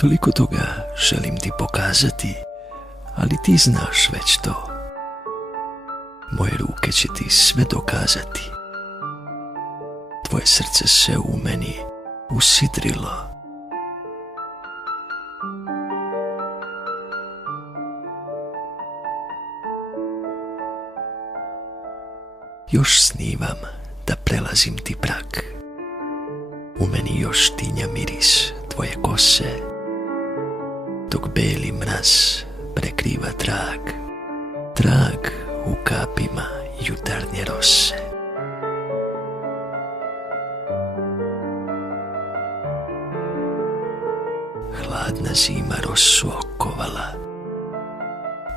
Toliko toga želim ti pokazati, ali ti znaš već to. Moje ruke će ti sve dokazati. Tvoje srce se u meni usidrilo. Još snivam da prelazim ti prag. U meni još tinja miris tvoje kose, dok beli mraz prekriva trag, trag u kapima jutarnje rose. Hladna zima rosu okovala,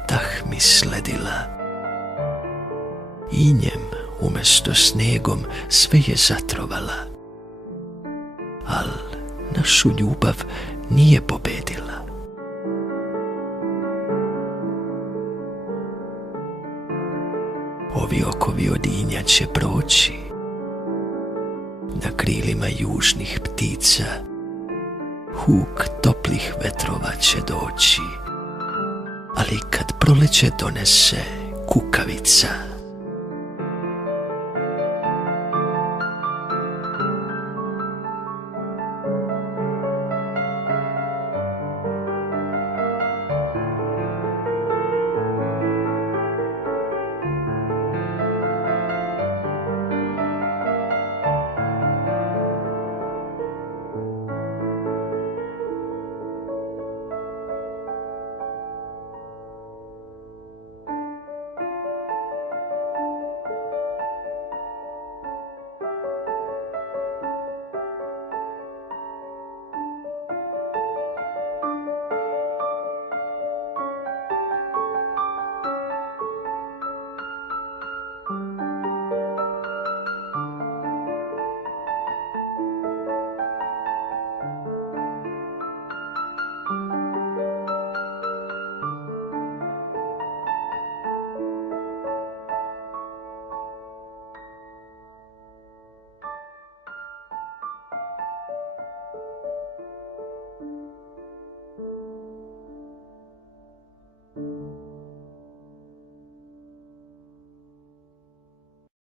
dah mi sledila, i njem umjesto snegom sve je zatrovala, al našu ljubav nije pobedila. Ovi okovi od inja će proći, na krilima južnih ptica huk toplih vetrova će doći, ali kad proleće donese kukavica,